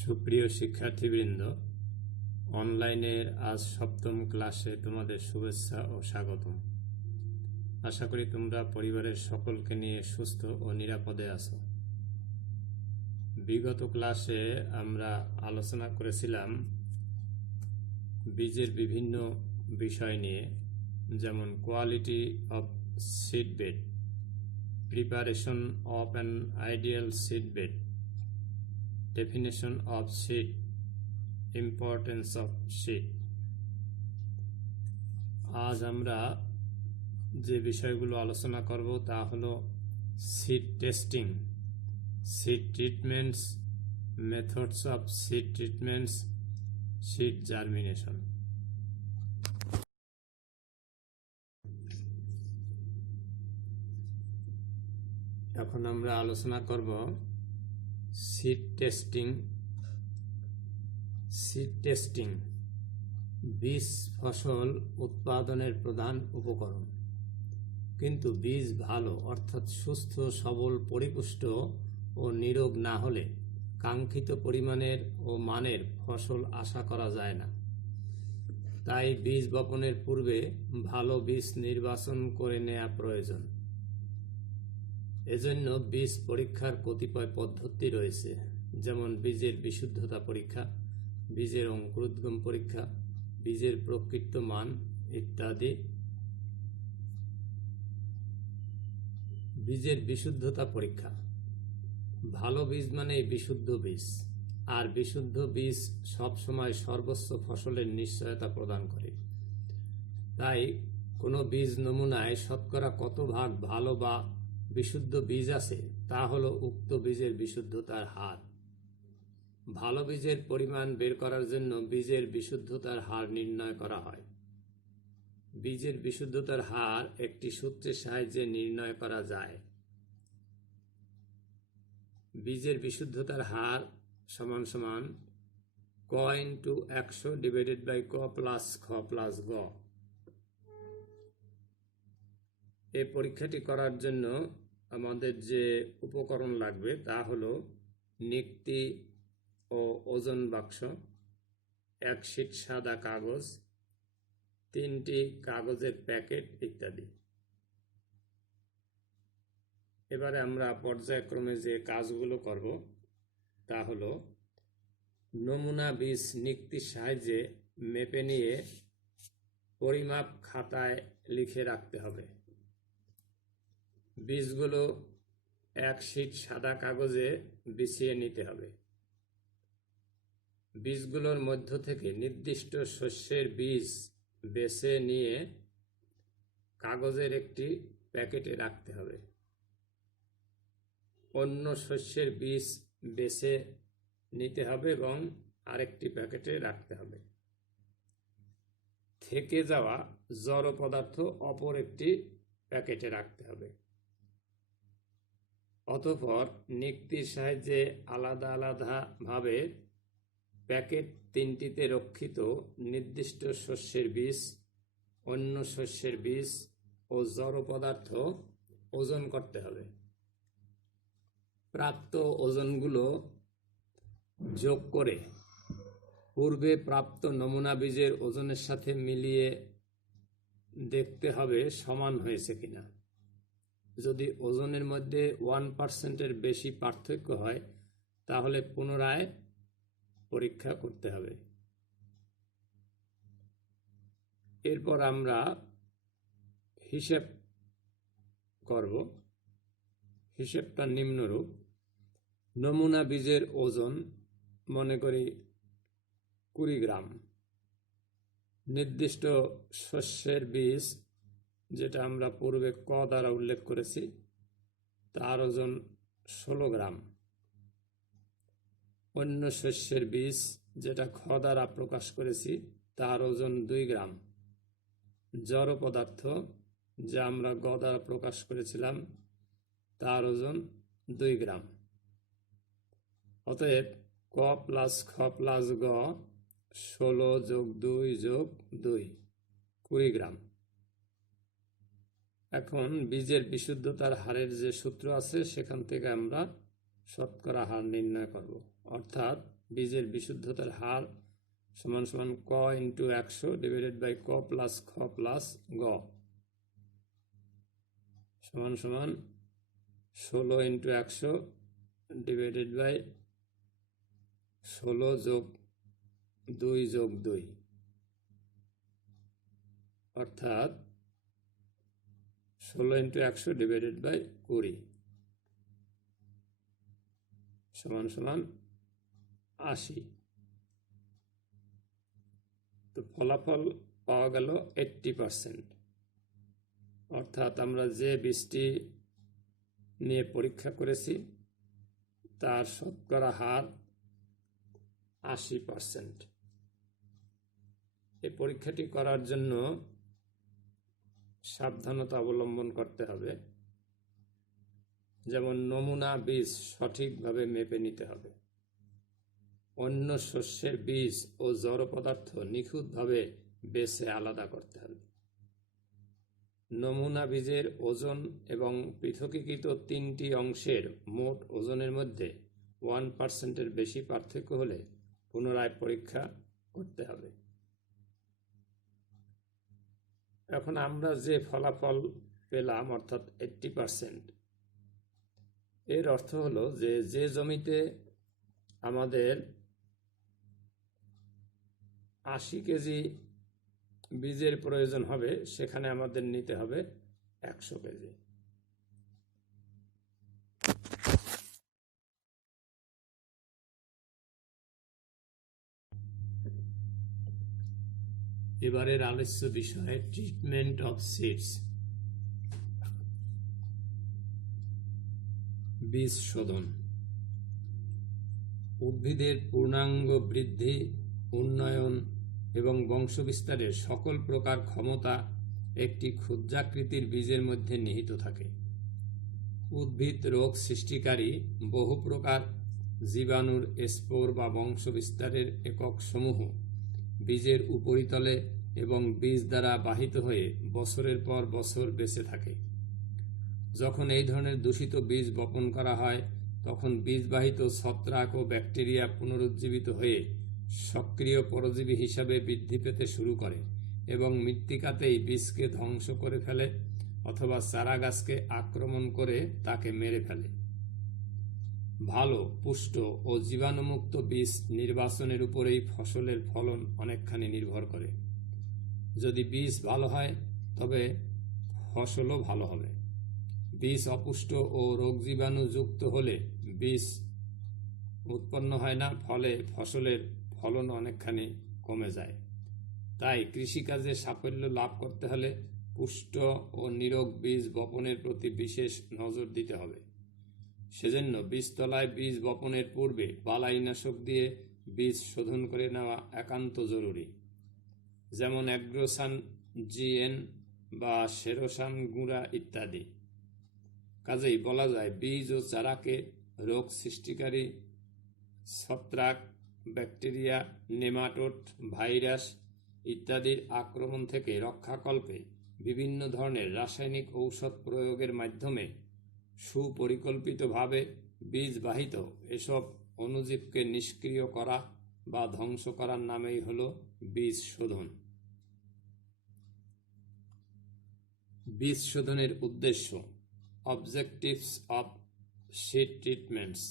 সুপ্রিয় শিক্ষার্থীবৃন্দ, অনলাইনের আজ সপ্তম ক্লাসে তোমাদের শুভেচ্ছা ও স্বাগতম। আশা করি তোমরা পরিবারের সকলকে নিয়ে সুস্থ ও নিরাপদে আছো। বিগত ক্লাসে আমরা আলোচনা করেছিলাম বীজের বিভিন্ন বিষয় নিয়ে, যেমন quality of seedbed, preparation of an ideal seedbed, definition of seed, importance of seed। আজ আমরা যে বিষয়গুলো আলোচনা করব তা হলো seed testing, seed treatments, methods of seed treatments, seed germination. এখন আমরা আলোচনা করব সিড টেস্টিং। সিড টেস্টিং বীজ ফসল উৎপাদনের প্রধান উপকরণ, কিন্তু বীজ ভালো অর্থাৎ সুস্থ, সবল, পরিপুষ্ট ও নিরোগ না হলে কাঙ্ক্ষিত পরিমাণের ও মানের ফসল আশা করা যায় না। তাই বীজ বপনের পূর্বে ভালো বীজ নির্বাচন করে নেওয়া প্রয়োজন। এজন্য বীজ পরীক্ষার কতিপয় পদ্ধতি রয়েছে, যেমন বীজের বিশুদ্ধতা পরীক্ষা, বীজের অঙ্কুরোদ্গম পরীক্ষা, বীজের প্রকৃত মান ইত্যাদি। বীজের বিশুদ্ধতা পরীক্ষা। ভালো বীজ মানে বিশুদ্ধ বীজ, আর বিশুদ্ধ বীজ সবসময় সর্বোচ্চ ফসলের নিশ্চয়তা প্রদান করে। তাই কোনো বীজ নমুনায় শতকরা কত ভাগ ভালো বা বিশুদ্ধ বীজ আছে তা হলো উক্ত বীজের বিশুদ্ধতার হার। ভালো বীজের পরিমাণ বের করার জন্য বীজের বিশুদ্ধতার হার নির্ণয় করা হয়। বীজের বিশুদ্ধতার হার একটি সূত্রের সাহায্যে নির্ণয় করা যায়। বীজের বিশুদ্ধতার হার সমান সমান ক ইন্টু 100 ডিভাইডেড বাই ক প্লাস খ প্লাস গ। এই পরীক্ষাটি করার জন্য আমাদের যে উপকরণ লাগবে তা হলো নিক্তি ও ওজন বাক্স, 1 শীট সাদা কাগজ, 3টি কাগজের প্যাকেট ইত্যাদি। এবারে আমরা পর্যায়ক্রমে যে কাজগুলো করব তা হলো নমুনা বীজ নিক্তির সাহায্যে মেপে নিয়ে পরিমাপ খাতায় লিখে রাখতে হবে। বীজগুলো 1 শীট সাদা কাগজে বিছিয়ে নিতে হবে। বীজগুলোর মধ্য থেকে নির্দিষ্ট শস্যের বীজ বেছে নিয়ে কাগজের একটি প্যাকেটে রাখতে হবে। অন্য শস্যের বীজ বেছে নিতে হবে এবং আরেকটি প্যাকেটে রাখতে হবে। থেকে যাওয়া জড় পদার্থ অপর একটি প্যাকেটে রাখতে হবে। অতঃপর নিক্তির সাহায্যে আলাদা আলাদা ভাবে প্যাকেট 3টিতে রক্ষিত নির্দিষ্ট শস্যের বীজ, অন্য শস্যের বীজ ও জড় পদার্থ ওজন করতে হবে। প্রাপ্ত ওজনগুলো যোগ করে পূর্বে প্রাপ্ত নমুনা বীজের ওজনের সাথে মিলিয়ে দেখতে হবে সমান হয়েছে কিনা। যদি ওজনের মধ্যে 1%-এর বেশি পার্থক্য হয় তাহলে পুনরায় পরীক্ষা করতে হবে। এরপর আমরা হিসেব করব। হিসেবটা নিম্নরূপ: নমুনা বীজের ওজন মনে করি 20 গ্রাম। নির্দিষ্ট শস্যের বীজ, যেটা আমরা পূর্বে ক দ্বারা উল্লেখ করেছি, তার ওজন 16 গ্রাম। অন্য শস্যের বীজ, যেটা খ দ্বারা প্রকাশ করেছি, তার ওজন 2 গ্রাম। জড় পদার্থ, যা আমরা গ দ্বারা প্রকাশ করেছিলাম, তার ওজন 2 গ্রাম। অতএব ক প্লাস খ প্লাস গ 16 যোগ 2 যোগ 2 20 গ্রাম। এখন বীজের বিশুদ্ধতার হারের যে সূত্র আছে সেখান থেকে আমরা শতকরা হার নির্ণয় করব। অর্থাৎ বীজের বিশুদ্ধতার হার সমান সমান ক ইন্টু 100 ডিভাইডেড বাই ক প্লাস খ প্লাস গ সমান সমান 16 ইন্টু 100 ডিভাইডেড বাই 16 যোগ 2 যোগ 2, অর্থাৎ 16 ইন্টু 100 ডিভাইডেড বাই 20 সমান সমান 80। তো ফলাফল পাওয়া গেল 80%, অর্থাৎ আমরা যে বীজটি নিয়ে পরীক্ষা করেছি তার শতকরা হার 80%। এই পরীক্ষাটি করার জন্য সাবধানতা অবলম্বন করতে হবে, যেমন নমুনা বীজ সঠিকভাবে মেপে নিতে হবে, অন্য শস্যের বীজ ও জড় পদার্থ নিখুঁতভাবে বেছে আলাদা করতে হবে। নমুনা বীজের ওজন এবং পৃথকীকৃত 3টি অংশের মোট ওজনের মধ্যে 1%-এর বেশি পার্থক্য হলে পুনরায় পরীক্ষা করতে হবে। এখন আমরা যে ফলাফল পেলাম অর্থাৎ 80%, এর অর্থ হলো যে জমিতে আমাদের 80 কেজি বীজের প্রয়োজন হবে সেখানে আমাদের নিতে হবে 100 কেজি। এবারের আলোচ্য বিষয় ট্রিটমেন্ট অফ সিডস, বীজ শোধন। উদ্ভিদের পূর্ণাঙ্গ বৃদ্ধি, উন্নয়ন এবং বংশবিস্তারের সকল প্রকার ক্ষমতা একটি ক্ষুদ্রাকৃতির বীজের মধ্যে নিহিত থাকে। উদ্ভিদ রোগ সৃষ্টিকারী বহু প্রকার জীবাণুর স্পোর বা বংশবিস্তারের একক সমূহ বীজের উপরিতলে এবং বীজ দ্বারা বাহিত হয়ে বছরের পর বছর বেঁচে থাকে। যখন এই ধরনের দূষিত বীজ বপন করা হয় তখন বীজবাহিত ছত্রাক ও ব্যাকটেরিয়া পুনরুজ্জীবিত হয়ে সক্রিয় পরজীবী হিসাবে বৃদ্ধি পেতে শুরু করে এবং মৃত্তিকাতেই বীজকে ধ্বংস করে ফেলে অথবা চারা গাছকে আক্রমণ করে তাকে মেরে ফেলে। ভালো, পুষ্ট ও জীবাণুমুক্ত বীজ নির্বাচনের উপরেই ফসলের ফলন অনেকখানি নির্ভর করে। যদি বীজ ভালো হয় তবে ফসলও ভালো হবে। বীজ অপুষ্ট ও রোগ জীবাণু যুক্ত হলে বীজ উৎপন্ন হয় না, ফলে ফসলের ফলন অনেকখানি কমে যায়। তাই কৃষিকাজে সাফল্য লাভ করতে হলে পুষ্ট ও নিরোগ বীজ বপনের প্রতি বিশেষ নজর দিতে হবে। সেজন্য বীজতলায় বীজ বপনের পূর্বে বালাইনাশক দিয়ে বীজ শোধন করে নেওয়া একান্ত জরুরি, যেমন অ্যাগ্রোসান জিএন বা সেরোসান গুঁড়া ইত্যাদি। কাজেই বলা যায় বীজ ও চারাকে রোগ সৃষ্টিকারী ছত্রাক, ব্যাকটেরিয়া, নেমাটোড, ভাইরাস ইত্যাদির আক্রমণ থেকে রক্ষাকল্পে বিভিন্ন ধরনের রাসায়নিক ঔষধ প্রয়োগের মাধ্যমে সুপরিকল্পিতভাবে বীজবাহিত এসব অণুজীবকে নিষ্ক্রিয় করা বা ধ্বংস করার নামেই হল বীজ শোধন। বীজ শোধনের উদ্দেশ্য, অবজেক্টিভস অফ সিড ট্রিটমেন্টস।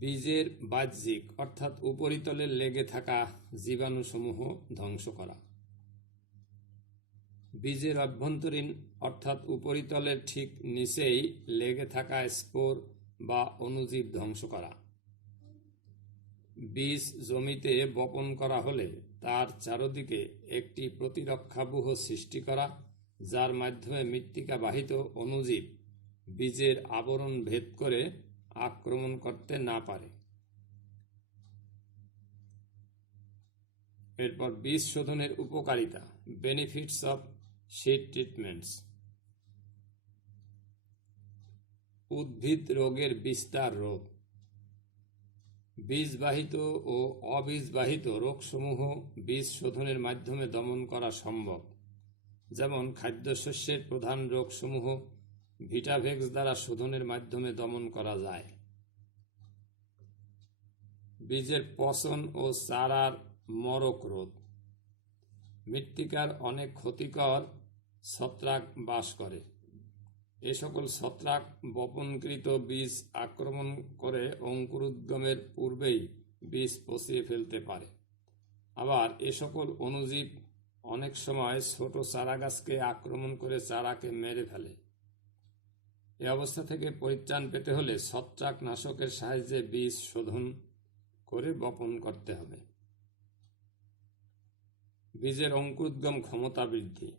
বীজের বাহ্যিক অর্থাৎ উপরিতলে লেগে থাকা জীবাণুসমূহ ধ্বংস করা। বীজের অভ্যন্তরীণ অর্থাৎ উপরিতলের ঠিক নিচেই লেগে থাকা স্পোর বা অণুজীব ধ্বংস করা। বীজ জমিতে বপন করা হলে তার চারদিকে একটি প্রতিরক্ষাব্যূহ সৃষ্টি করা, যার মাধ্যমে মৃত্তিকা বাহিত অণুজীব বীজের আবরণ ভেদ করে আক্রমণ করতে না পারে। এরপর বীজ শোধনের উপকারিতা, বেনিফিটস অফ সিড ট্রিটমেন্টস। উদ্ভিদ রোগের বিস্তার রোধ। বীজবাহিত ও অবীজবাহিত রোগসমূহ বীজ শোধনের মাধ্যমে দমন করা সম্ভব, যেমন খাদ্যশস্যের প্রধান রোগসমূহ ভিটাভেক্স দ্বারা শোধনের মাধ্যমে দমন করা যায়। বীজের পচন ও চারার মরক রোধ। মৃত্তিকার অনেক ক্ষতিকর ছত্রাক বাস করে। এ সকল ছত্রাক বপনকৃত বীজ আক্রমণ করে অঙ্কুরোদ্গমের পূর্বেই বীজ পচিয়ে ফেলতে পারে। আবার এ সকল অণুজীব অনেক সময় ছোট চারাগাছকে আক্রমণ করে চারাকে মেরে ফেলে। এ অবস্থা থেকে পরিত্রাণ পেতে হলে ছত্রাকনাশকের সাহায্যে বীজ শোধন করে বপন করতে হবে। বীজের অঙ্কুরোদ্গম ক্ষমতা বৃদ্ধি।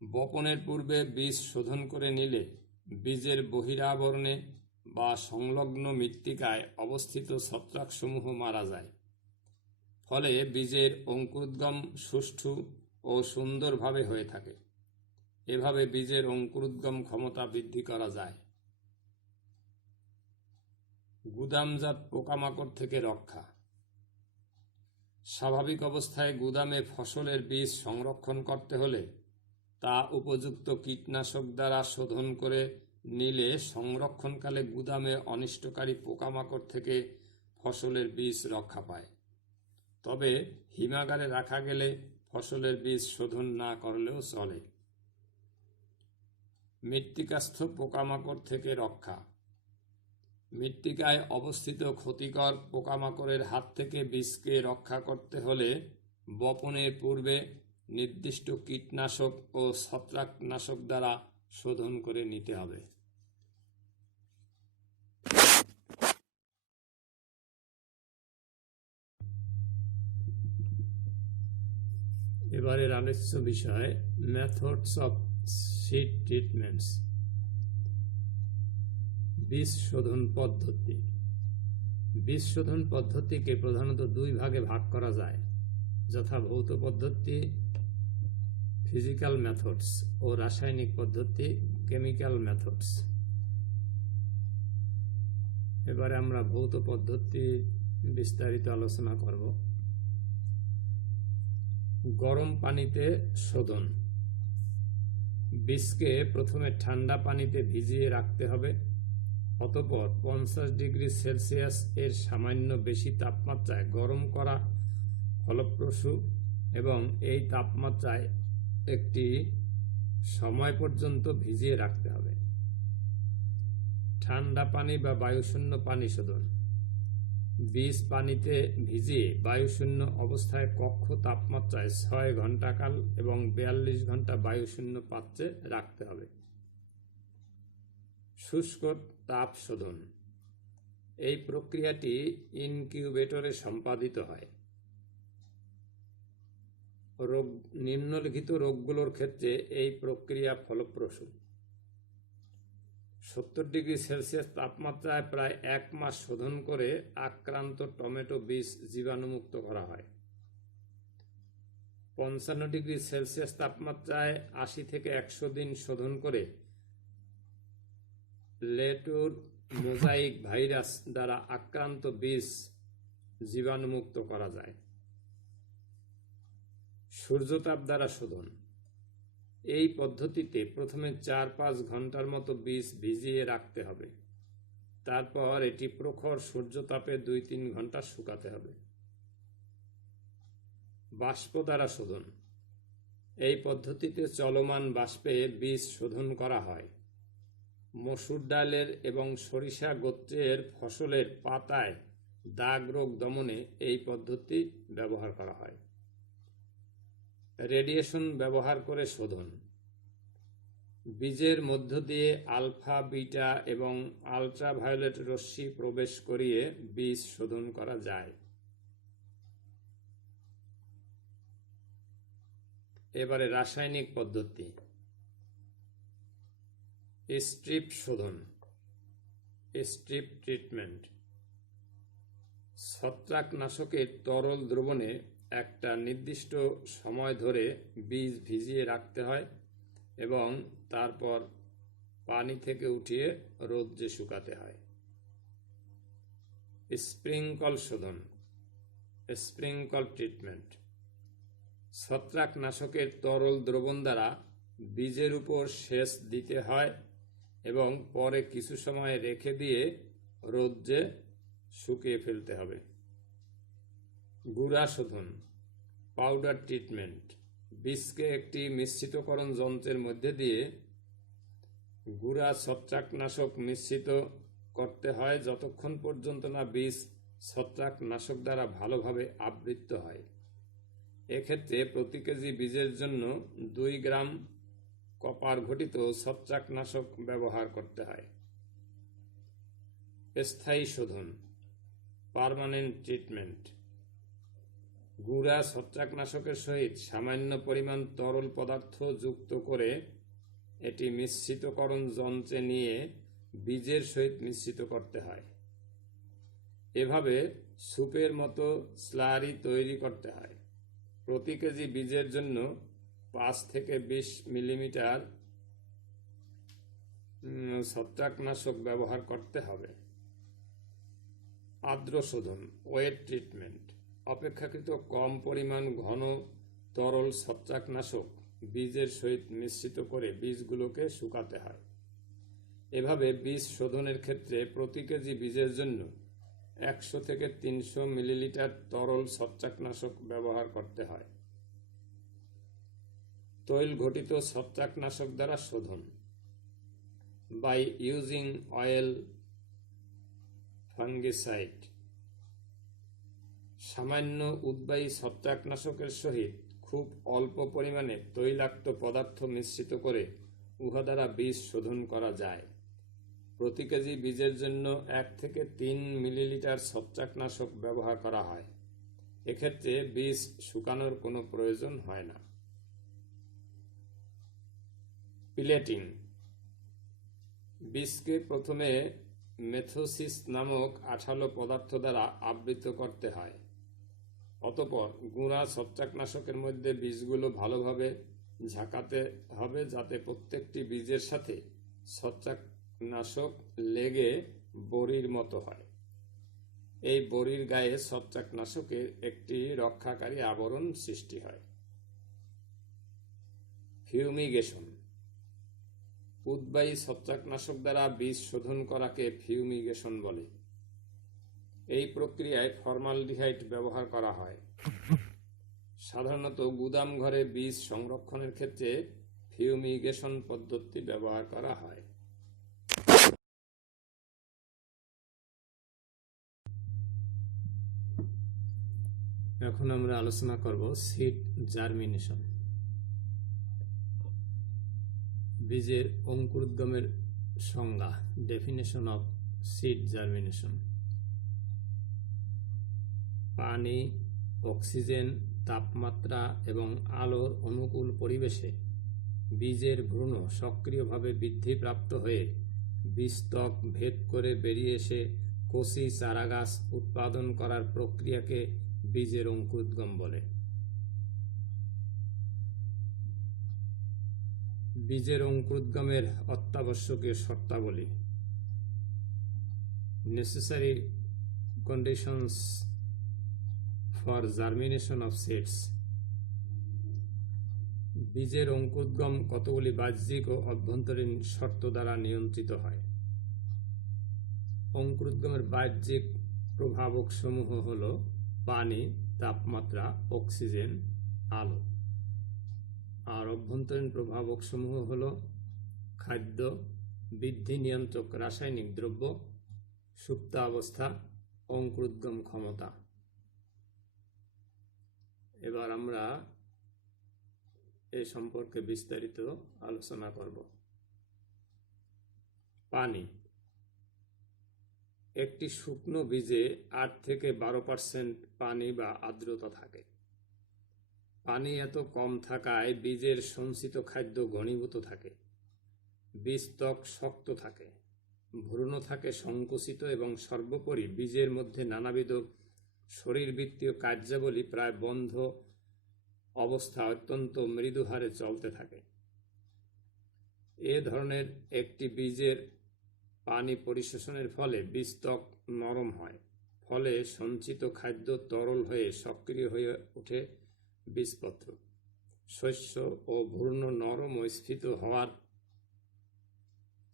বপনের পূর্বে বীজ শোধন করে নিলে বীজের বহিরাবরণে বা সংলগ্ন মৃত্তিকায় অবস্থিত ছত্রাকসমূহ মারা যায়। ফলে বীজের অঙ্কুরোদ্গম সুষ্ঠু ও সুন্দরভাবে হয়ে থাকে। এভাবে বীজের অঙ্কুরোদ্গম ক্ষমতা বৃদ্ধি করা যায়। গুদামজাত পোকামাকড় থেকে রক্ষা। স্বাভাবিক অবস্থায় গুদামে ফসলের বীজ সংরক্ষণ করতে হলে তা উপযুক্ত কীটনাশক দ্বারা শোধন করে নিলে সংরক্ষণকালে গুদামে অনিষ্টকারী পোকামাকড় থেকে ফসলের বীজ রক্ষা পায়। তবে হিমাগারে রাখা গেলে ফসলের বীজ শোধন না করলেও চলে। মৃত্তিকাস্থ পোকামাকড় থেকে রক্ষা। মৃত্তিকায় অবস্থিত ক্ষতিকর পোকামাকড়ের হাত থেকে বীজকে রক্ষা করতে হলে বপনের পূর্বে নির্দিষ্ট কীটনাশক ও ছত্রাকনাশক দ্বারা শোধন করে নিতে হবে। এবারের আলোচ্য বিষয় মেথডস অফ সিড ট্রিটমেন্টস। বীজ শোধন পদ্ধতি। বীজ শোধন পদ্ধতিকে প্রধানত দুই ভাগে ভাগ করা যায়, যথা ভৌত পদ্ধতি ফিজিক্যাল মেথডস ও রাসায়নিক পদ্ধতি কেমিক্যাল মেথডস। এবারে আমরা ভৌত পদ্ধতি বিস্তারিত আলোচনা করব। গরম পানিতে শোধন। বীজকে প্রথমে ঠান্ডা পানিতে ভিজিয়ে রাখতে হবে। অতঃপর 50 ডিগ্রি সেলসিয়াস এর সামান্য বেশি তাপমাত্রায় গরম করা ফলপ্রসূ এবং এই তাপমাত্রায় একটি সময় পর্যন্ত ভিজিয়ে রাখতে হবে। ঠান্ডা পানি বা বায়ুশূন্য পানি শোধন। বীজ পানিতে ভিজিয়ে বায়ুশূন্য অবস্থায় কক্ষ তাপমাত্রায় 6 ঘন্টাকাল এবং 42 ঘন্টা বায়ুশূন্য পাত্রে রাখতে হবে। শুষ্ক তাপ শোধন। এই প্রক্রিয়াটি ইনকিউবেটরে সম্পাদিত হয়। নিম্নলিখিত রোগগুলোর ক্ষেত্রে এই প্রক্রিয়া ফলপ্রসূ। 70 ডিগ্রি সেলসিয়াস তাপমাত্রায় প্রায় 1 মাস শোধন করে আক্রান্ত টমেটো বীজ জীবাণুমুক্ত করা হয়। 55 ডিগ্রি সেলসিয়াস তাপমাত্রায় 80 থেকে 100 দিন শোধন করে লেটুর মোজাইক ভাইরাস দ্বারা আক্রান্ত বীজ জীবাণুমুক্ত করা যায়। সূর্যতাপ দ্বারা শোধন। এই পদ্ধতিতে প্রথমে 4-5 ঘন্টার মতো বীজ ভিজিয়ে রাখতে হবে। তারপর এটি প্রখর সূর্যতাপে 2-3 ঘন্টা শুকাতে হবে। বাষ্প দ্বারা শোধন। এই পদ্ধতিতে চলমান বাষ্পে বীজ শোধন করা হয়। মসুর ডালের এবং সরিষা গোত্রের ফসলের পাতায় দাগ রোগ দমনে এই পদ্ধতি ব্যবহার করা হয়। রেডিয়েশন ব্যবহার করে শোধন। বীজের মধ্য দিয়ে আলফা, বিটা এবং আল্ট্রাভায়োলেট রশ্মি প্রবেশ করিয়ে বীজ শোধন করা যায়। এবারে রাসায়নিক পদ্ধতি। স্ট্রিপ শোধন, স্ট্রিপ ট্রিটমেন্ট। ছত্রাকনাশকের তরল দ্রবণে একটা নির্দিষ্ট সময় ধরে বীজ ভিজিয়ে রাখতে হয় এবং তারপর পানি থেকে উঠিয়ে রোদ্রে শুকাতে হয়। স্প্রিংকল শোধন, স্প্রিংকল ট্রিটমেন্ট। ছত্রাকনাশকের তরল দ্রবণ দ্বারা বীজের উপর সেচ দিতে হয় এবং পরে কিছু সময় রেখে দিয়ে রোদ্রে শুকিয়ে ফেলতে হবে। গুঁড়া শোধন, পাউডার ট্রিটমেন্ট, বীজকে একটি মিশ্রিতকরণ যন্ত্রের মধ্যে দিয়ে গুঁড়া ছত্রাকনাশক মিশ্রিত করতে হয় যতক্ষণ পর্যন্ত না বীজ ছত্রাকনাশক দ্বারা ভালোভাবে আবৃত হয়। এক্ষেত্রে প্রতি কেজি বীজের জন্য 2 গ্রাম কপার ঘটিত ছত্রাকনাশক ব্যবহার করতে হয়। স্থায়ী শোধন, পার্মানেন্ট ট্রিটমেন্ট, গুঁড়া ছত্রাকনাশকের সহিত সামান্য পরিমাণ তরল পদার্থ যুক্ত করে এটি মিশ্রিতকরণ যন্ত্রে নিয়ে বীজের সহিত মিশ্রিত করতে হয়। এভাবে স্যুপের মতো স্লারি তৈরি করতে হয়। প্রতি কেজি বীজের জন্য 5 থেকে 20 মিলিমিটার ছত্রাকনাশক ব্যবহার করতে হবে। আর্দ্র শোধন, ওয়েট ট্রিটমেন্ট, অপেক্ষাকৃত কম পরিমাণ ঘন তরল ছত্রাকনাশক বীজের সহিত মিশ্রিত করে বীজগুলোকে শুকাতে হয়। এভাবে বীজ শোধনের ক্ষেত্রে প্রতি কেজি বীজের জন্য 100 থেকে 300 মিলিলিটার তরল ছত্রাকনাশক ব্যবহার করতে হয়। তৈল ঘটিত ছত্রাকনাশক দ্বারা শোধন, বাই ইউজিং অয়েল ফাঙ্গিসাইড, সামান্য উদ্বায়ী ছত্রাকনাশকের সহিত খুব অল্প পরিমাণে তৈলাক্ত পদার্থ মিশ্রিত করে উহা দ্বারা বীজ শোধন করা যায়। প্রতি কেজি বীজের জন্য 1 থেকে 3 মিলিলিটার ছত্রাকনাশক ব্যবহার করা হয়। এক্ষেত্রে বীজ শুকানোর কোনো প্রয়োজন হয় না। পিলেটিং, বীজকে প্রথমে মেথোসিস নামক আঠালো পদার্থ দ্বারা আবৃত করতে হয়। অতঃপর গুঁড়া ছত্রাকনাশকের মধ্যে বীজগুলো ভালোভাবে ঝাঁকাতে হবে যাতে প্রত্যেকটি বীজের সাথে ছত্রাকনাশক লেগে বড়ির মতো হয়। এই বড়ির গায়ে ছত্রাকনাশকের একটি রক্ষাকারী আবরণ সৃষ্টি হয়। ফিউমিগেশন, উদ্বায়ী ছত্রাকনাশক দ্বারা বীজ শোধন করাকে ফিউমিগেশন বলে। এই প্রক্রিয়ায় ফর্মালডিহাইড ব্যবহার করা হয়। সাধারণত গুদাম ঘরে বীজ সংরক্ষণের ক্ষেত্রে ফিউমিগেশন পদ্ধতি ব্যবহার করা হয়। এখন আমরা আলোচনা করব সিড জার্মিনেশন। বীজের অঙ্কুরোদ্গমের সংজ্ঞা, ডেফিনেশন অফ সিড জার্মিনেশন। পানি, অক্সিজেন, তাপমাত্রা এবং আলোর অনুকূল পরিবেশে বীজের ভ্রূণ সক্রিয়ভাবে বৃদ্ধিপ্রাপ্ত হয়ে বীজত্বক ভেদ করে বেরিয়ে এসে কচি চারাগাছ উৎপাদন করার প্রক্রিয়াকে বীজের অঙ্কুরোদ্গম বলে। বীজের অঙ্কুরোদ্গমের অত্যাবশ্যকীয় শর্তাবলী, necessary conditions for germination of seeds. বীজের অঙ্কুরোদ্গম কতগুলি বাহ্যিক ও অভ্যন্তরীণ শর্ত দ্বারা নিয়ন্ত্রিত হয়। অঙ্কুরোদ্গমের বাহ্যিক প্রভাবক সমূহ হল পানি, তাপমাত্রা, অক্সিজেন, আলো। আর অভ্যন্তরীণ প্রভাবক সমূহ হল খাদ্য, বৃদ্ধি নিয়ন্ত্রক রাসায়নিক দ্রব্য, সুপ্তাবস্থা, অঙ্কুরোদ্গম ক্ষমতা। এবার আমরা এ সম্পর্কে বিস্তারিত আলোচনা করব। পানি, একটি শুকনো বীজে 8 থেকে 12% পানি বা আর্দ্রতা থাকে। পানি এত কম থাকায় বীজের সঞ্চিত খাদ্য ঘনীভূত থাকে, বীজত্বক শক্ত থাকে, ভ্রূণ থাকে সংকুচিত এবং সর্বোপরি বীজের মধ্যে নানাবিধ শরীরবৃত্তীয় কার্যাবলী প্রায় বন্ধ অবস্থা অত্যন্ত মৃদু হারে চলতে থাকে। এ ধরনের একটি বীজের পানি পরিশোষণের ফলে বীজত্বক নরম হয়, ফলে সঞ্চিত খাদ্য তরল হয়ে সক্রিয় হয়ে ওঠে বীজপত্র। শস্য ও ভ্রূণ নরম ও স্ফীত হওয়ার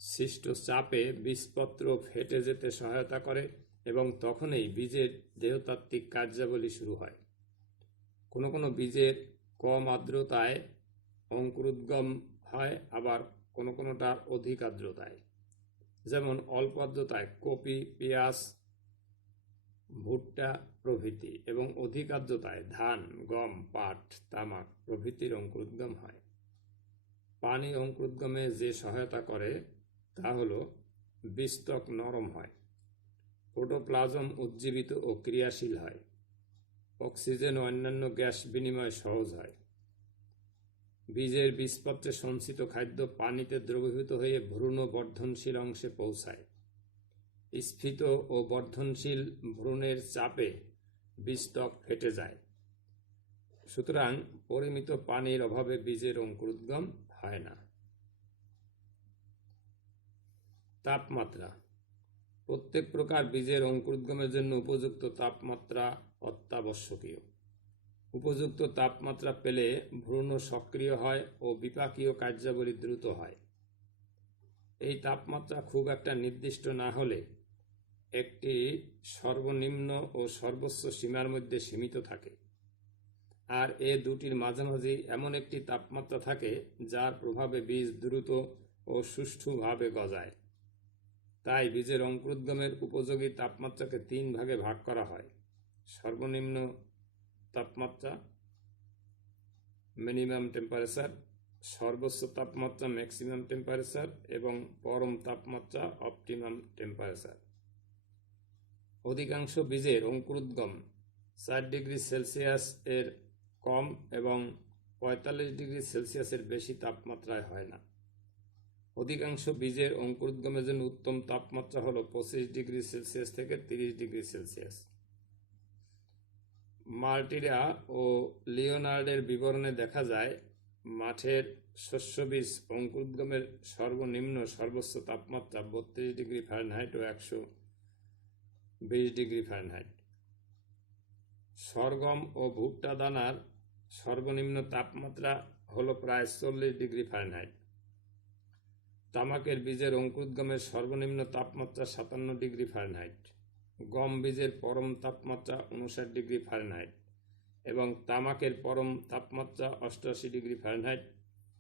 সৃষ্ট চাপে বীজপত্র ফেটে যেতে সহায়তা করে এবং তখনই বীজের দেহতাত্ত্বিক কার্যাবলী শুরু হয়। কোনো কোনো বীজের কম আর্দ্রতায় অঙ্কুরোদ্গম হয়, আবার কোনো কোনোটার অধিক আর্দ্রতায়, যেমন অল্প আর্দ্রতায় কপি, পেঁয়াজ, ভুট্টা প্রভৃতি, এবং অধিক আর্দ্রতায় ধান, গম, পাট, তামাক প্রভৃতির অঙ্কুরোদ্গম হয়। পানি অঙ্কুরোদ্গমে যে সহায়তা করে তা হল বীজত্বক নরম হয়, প্রোটোপ্লাজম উজ্জীবিত ও ক্রিয়াশীল হয়, অক্সিজেন ও অন্যান্য গ্যাস বিনিময় সহজ হয়, বীজের বীজপত্রে সঞ্চিত খাদ্য পানিতে দ্রবীভূত হয়ে ভ্রূণ বর্ধনশীল অংশে পৌঁছায়, স্ফীত ও বর্ধনশীল ভ্রূণের চাপে বীজত্বক ফেটে যায়। সুতরাং পরিমিত পানির অভাবে বীজের অঙ্কুরোদ্গম হয় না। তাপমাত্রা। প্রত্যেক প্রকার বীজের অঙ্কুরোদ্গমের জন্য উপযুক্ত তাপমাত্রা অত্যাবশ্যকীয়। উপযুক্ত তাপমাত্রা পেলে ভ্রূণ সক্রিয় হয় ও বিপাকীয় কার্যাবলী দ্রুত হয়। এই তাপমাত্রা খুব একটা নির্দিষ্ট না হলে একটি সর্বনিম্ন ও সর্বোচ্চ সীমার মধ্যে সীমিত থাকে, আর এ দুটির মাঝামাঝি এমন একটি তাপমাত্রা থাকে যার প্রভাবে বীজ দ্রুত ও সুষ্ঠুভাবে গজায়। তাই বীজের অঙ্কুরোদ্গমের উপযোগী তাপমাত্রাকে 3 ভাগে ভাগ করা হয়: সর্বনিম্ন তাপমাত্রা মিনিমাম টেম্পারেচার, সর্বোচ্চ তাপমাত্রা ম্যাক্সিমাম টেম্পারেচার এবং পরম তাপমাত্রা অপটিমাম টেম্পারেচার। অধিকাংশ বীজের অঙ্কুরোদ্গম 4 ডিগ্রি সেলসিয়াস এর কম এবং 45 ডিগ্রি সেলসিয়াসের বেশি তাপমাত্রায় হয় না। অধিকাংশ বীজের অঙ্কুরোদ্গমের জন্য উত্তম তাপমাত্রা হল 25 ডিগ্রি সেলসিয়াস থেকে 30 ডিগ্রি সেলসিয়াস। মার্টিরা ও লিওনার্ডের বিবরণে দেখা যায় মাঠের শস্য বীজ অঙ্কুরোদ্গমের সর্বনিম্ন সর্বোচ্চ তাপমাত্রা 32 ডিগ্রি ফারেনহাইট ও 120 ডিগ্রি ফারেনহাইট। সরগম ও ভুট্টা দানার সর্বনিম্ন তাপমাত্রা হল প্রায় 40 ডিগ্রি ফারেনহাইট। তামাকের বীজের অঙ্কুরোদ্গমের সর্বনিম্ন তাপমাত্রা 57 ডিগ্রি ফারেনহাইট। গম বীজের পরম তাপমাত্রা 59 ডিগ্রি ফারেনহাইট এবং তামাকের পরম তাপমাত্রা 88 ডিগ্রি ফারেনহাইট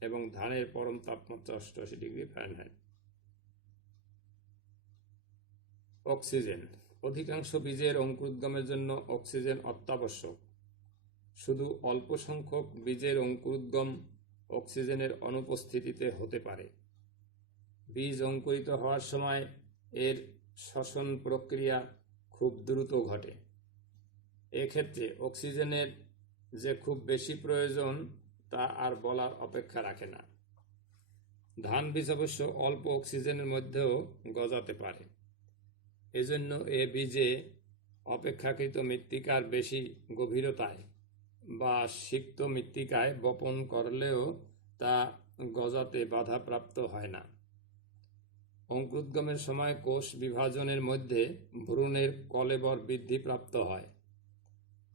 এবং ধানের পরম তাপমাত্রা 88 ডিগ্রি ফারেনহাইট। অক্সিজেন। অধিকাংশ বীজের অঙ্কুরোদ্গমের জন্য অক্সিজেন অত্যাবশ্যক। শুধু অল্প সংখ্যক বীজের অঙ্কুরোদ্গম অক্সিজেনের অনুপস্থিতিতে হতে পারে। বীজ অঙ্কুরিত হওয়ার সময় এর শ্বসন প্রক্রিয়া খুব দ্রুত ঘটে। এক্ষেত্রে অক্সিজেনের যে খুব বেশি প্রয়োজন তা আর বলার অপেক্ষা রাখে না। ধান বীজ অবশ্য অল্প অক্সিজেনের মধ্যেও গজাতে পারে। এজন্য এ বীজে অপেক্ষাকৃত মৃত্তিকার বেশি গভীরতায় বা সিক্ত মৃত্তিকায় বপন করলেও তা গজাতে বাধাপ্রাপ্ত হয় না। অঙ্কুরোদ্গমের সময় কোষ বিভাজনের মধ্যে ভ্রূণের কলেবর বৃদ্ধিপ্রাপ্ত হয়।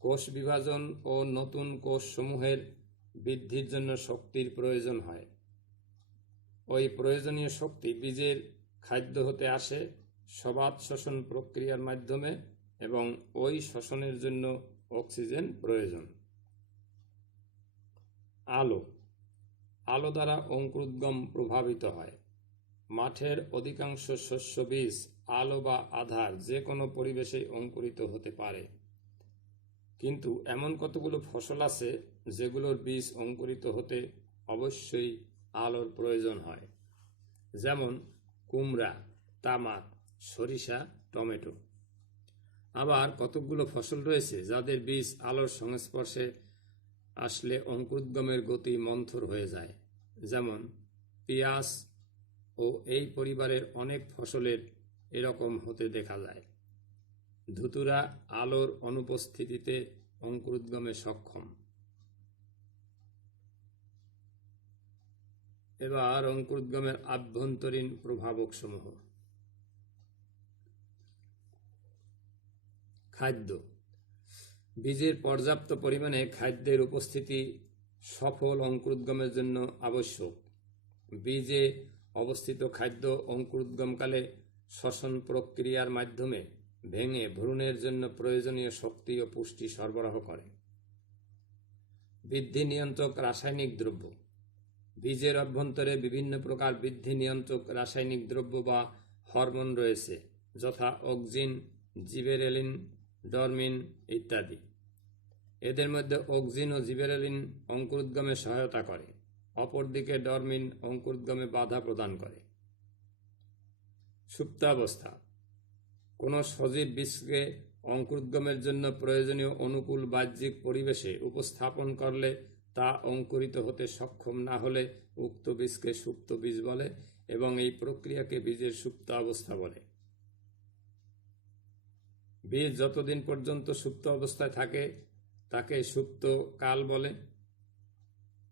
কোষ বিভাজন ও নতুন কোষ সমূহের বৃদ্ধির জন্য শক্তির প্রয়োজন হয়। ওই প্রয়োজনীয় শক্তি বীজের খাদ্য হতে আসে সবাত শ্বসন প্রক্রিয়ার মাধ্যমে এবং ওই শ্বসনের জন্য অক্সিজেন প্রয়োজন। আলো। আলো দ্বারা অঙ্কুরোদ্গম প্রভাবিত হয়। মাঠের অধিকাংশ শস্য বীজ আলো বা আধার যে কোনো পরিবেশে অঙ্কুরিত হতে পারে, কিন্তু এমন কতগুলো ফসল আছে যেগুলোর বীজ অঙ্কুরিত হতে অবশ্যই আলোর প্রয়োজন হয়, যেমন কুমড়া, তামাক, সরিষা, টমেটো। আবার কতকগুলো ফসল রয়েছে যাদের বীজ আলোর সংস্পর্শে আসলে অঙ্কুরোদ্গমের গতি মন্থর হয়ে যায়, যেমন পেঁয়াজ ও এই পরিবারের অনেক ফসলের এরকম হতে দেখা যায়। ধুতুরা আলোর অনুপস্থিতিতে অঙ্কুরোদ্গমে সক্ষম। এবার অঙ্কুরোদ্গমের আভ্যন্তরীণ প্রভাবক সমূহ। খাদ্য। বীজের পর্যাপ্ত পরিমাণে খাদ্যের উপস্থিতি সফল অঙ্কুরোদ্গমের জন্য আবশ্যক। বীজে অবস্থিত খাদ্য অঙ্কুরোদ্গমকালে শ্বসন প্রক্রিয়ার মাধ্যমে ভেঙে ভ্রূণের জন্য প্রয়োজনীয় শক্তি ও পুষ্টি সরবরাহ করে। বৃদ্ধি নিয়ন্ত্রক রাসায়নিক দ্রব্য। বীজের অভ্যন্তরে বিভিন্ন প্রকার বৃদ্ধি নিয়ন্ত্রক রাসায়নিক দ্রব্য বা হরমোন রয়েছে, যথা অক্সিন, জিবেরেলিন, ডরমিন ইত্যাদি। এদের মধ্যে অক্সিন ও জিবেরেলিন অঙ্কুরোদ্গমে সহায়তা করে, অপরদিকে ডরমিন অঙ্কুরোদ্গমে বাধা প্রদান করে। সুপ্তাবস্থা। কোনো সজীব বীজকে অঙ্কুরোদ্গমের জন্য প্রয়োজনীয় অনুকূল বাহ্যিক পরিবেশে উপস্থাপন করলে তা অঙ্কুরিত হতে সক্ষম না হলে উক্ত বীজকে সুপ্ত বীজ বলে এবং এই প্রক্রিয়াকে বীজের সুপ্ত অবস্থা বলে। বীজ যতদিন পর্যন্ত সুপ্ত অবস্থায় থাকে তাকে সুপ্ত কাল বলে।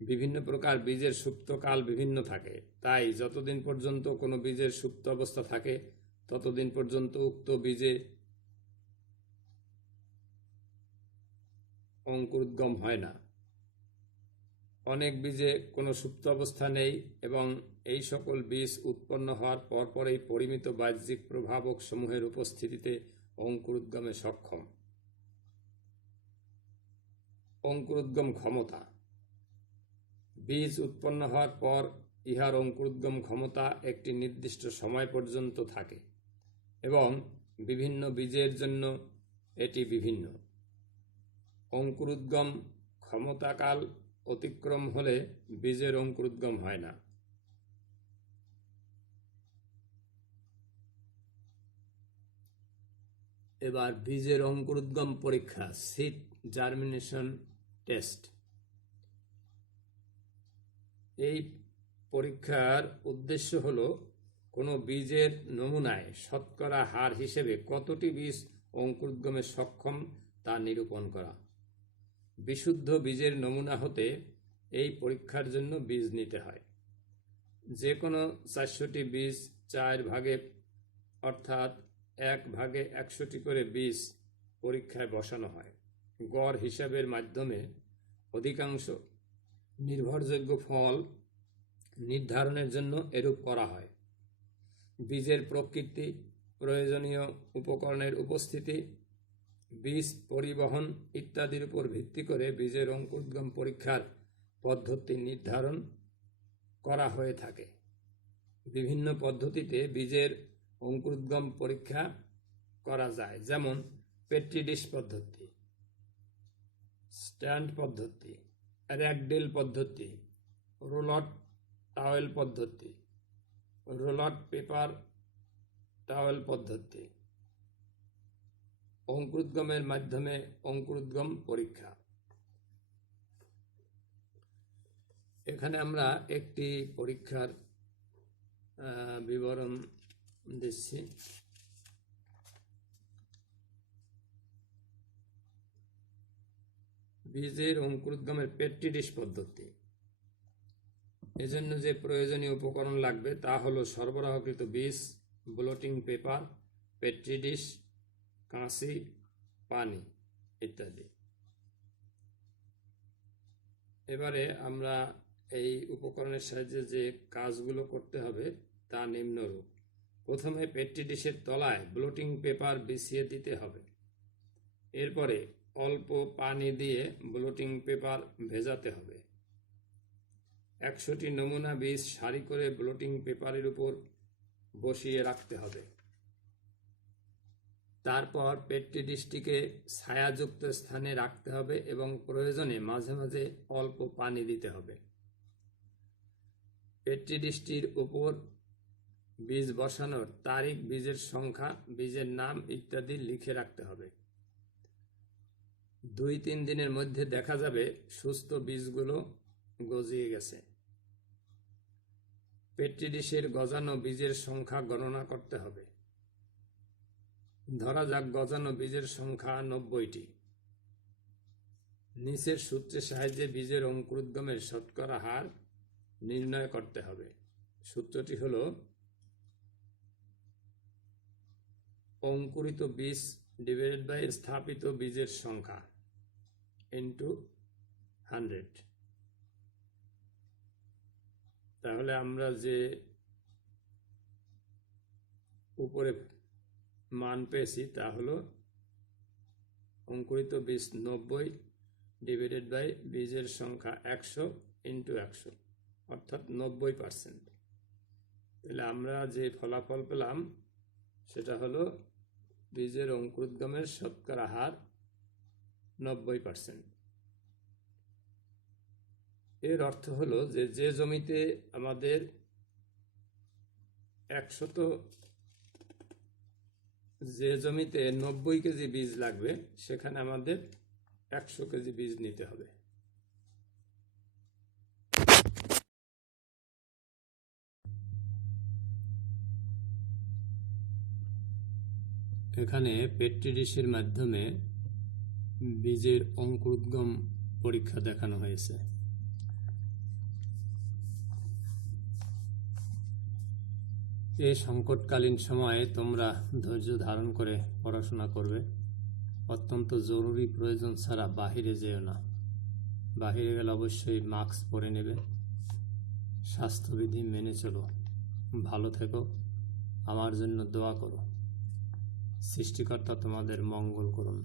বিভিন্ন প্রকার বীজের সুপ্ত কাল বিভিন্ন থাকে, তাই যতদিন পর্যন্ত কোনো বীজের সুপ্ত অবস্থা থাকে ততদিন পর্যন্ত উক্ত বীজে অঙ্কুরোদ্গম হয় না। অনেক বীজে কোনো সুপ্ত অবস্থা নেই এবং এই সকল বীজ উৎপন্ন হওয়ার পরপরই পরিমিত বাহ্যিক প্রভাবক সমূহের উপস্থিতিতে অঙ্কুরোদ্গমে সক্ষম। অঙ্কুরোদ্গম ক্ষমতা। বীজ উৎপন্ন হওয়ার পর ইহার অঙ্কুরোদ্গম ক্ষমতা একটি নির্দিষ্ট সময় পর্যন্ত থাকে এবং বিভিন্ন বীজের জন্য এটি বিভিন্ন। অঙ্কুরোদ্গম ক্ষমতাকাল অতিক্রম হলে বীজের অঙ্কুরোদ্গম হয় না। এবার বীজের অঙ্কুরোদ্গম পরীক্ষা, সিড জার্মিনেশন টেস্ট। এই পরীক্ষার উদ্দেশ্য হল কোনো বীজের নমুনায় শতকরা হার হিসেবে কতটি বীজ অঙ্কুরোদ্গমে সক্ষম তা নিরূপণ করা। বিশুদ্ধ বীজের নমুনা হতে এই পরীক্ষার জন্য বীজ নিতে হয়। যে কোনো 400টি বীজ 4 ভাগে অর্থাৎ 1 ভাগে 100টি করে বীজ পরীক্ষায় বসানো হয়। গড় হিসাবের মাধ্যমে অধিকাংশ নির্ভরযোগ্য ফল নির্ধারণের জন্য এরূপ করা হয়। বীজের প্রকৃতি, প্রয়োজনীয় উপকরণের উপস্থিতি, বীজ পরিবহন ইত্যাদির উপর ভিত্তি করে বীজের অঙ্কুরোদ্গম পরীক্ষার পদ্ধতি নির্ধারণ করা হয়ে থাকে। বিভিন্ন পদ্ধতিতে বীজের অঙ্কুরোদ্গম পরীক্ষা করা যায়, যেমন পেট্রি ডিশ পদ্ধতি, স্ট্যান্ড পদ্ধতি, র্যাগডেল পদ্ধতি, রোলড টাওয়েল পদ্ধতি, রোলড পেপার টাওয়েল পদ্ধতি। অঙ্কুরোদ্গমের মাধ্যমে অঙ্কুরোদ্গম পরীক্ষা। এখানে আমরা একটি পরীক্ষার বিবরণ দিচ্ছি। বীজের অঙ্কুরোদ্গমের পেট্রি ডিশ পদ্ধতি। এজন্য যে প্রয়োজনীয় উপকরণ লাগবে তা হলো সরবরাহকৃত বীজ, ব্লোটিং পেপার, পেট্রি ডিশ, কাঁচি, পানি ইত্যাদি। এবারে আমরা এই উপকরণের সাহায্যে যে কাজগুলো করতে হবে তা নিম্নরূপ। প্রথমে পেট্রি ডিশের তলায় ব্লোটিং পেপার বিছিয়ে দিতে হবে। এরপরে অল্প পানি দিয়ে ব্লোটিং পেপার ভেজাতে হবে। 100টি নমুনা বীজ সারি করে ব্লোটিং পেপারের উপর বসিয়ে রাখতে হবে। তারপর পেট্রি ডিশটিকে ছায়াযুক্ত স্থানে রাখতে হবে এবং প্রয়োজনে মাঝে মাঝে অল্প পানি দিতে হবে। পেট্রি ডিশটির উপর বীজ বসানোর তারিখ, বীজের সংখ্যা, বীজের নাম ইত্যাদি লিখে রাখতে হবে। 2-3 দিনের মধ্যে দেখা যাবে সুস্থ বীজগুলো গজিয়ে গেছে। পেট্রি ডিশের গজানো বীজের সংখ্যা গণনা করতে হবে। ধরা যাক গজানো বীজের সংখ্যা 90টি। নিচের সূত্রের সাহায্যে বীজের অঙ্কুরোদ্গমের শতকরা হার নির্ণয় করতে হবে। সূত্রটি হল অঙ্কুরিত বীজ ডিভাইডেড বাই স্থাপিত বীজের সংখ্যা ইন্টু 100। তাহলে আমরা যে উপরে মান পেয়েছি তা হলো অঙ্কুরিত বীজ 90 ডিভাইডেড বাই বীজের সংখ্যা 100 ইন্টু 100 অর্থাৎ 90%। তাহলে আমরা যে ফলাফল পেলাম সেটা হলো বীজের অঙ্কুরোদ্গমের শতকরা হার 90%। এর অর্থ হলো যে জমিতে আমাদের 90 কেজি বীজ লাগবে সেখানে আমাদের 100 কেজি বীজ নিতে হবে। এখানে পেট্রি ডিশের মাধ্যমে বীজের অঙ্কুরোদ্গম পরীক্ষা দেখানো হয়েছে। এই সংকটকালীন সময়ে তোমরা ধৈর্য ধারণ করে পড়াশোনা করবে। অত্যন্ত জরুরি প্রয়োজন ছাড়া বাহিরে যেও না। বাহিরে গেলে অবশ্যই মাস্ক পরে নেবে। স্বাস্থ্যবিধি মেনে চলো। ভালো থেকো। আমার জন্য দোয়া করো। সৃষ্টিকর্তা তোমাদের মঙ্গল করুন।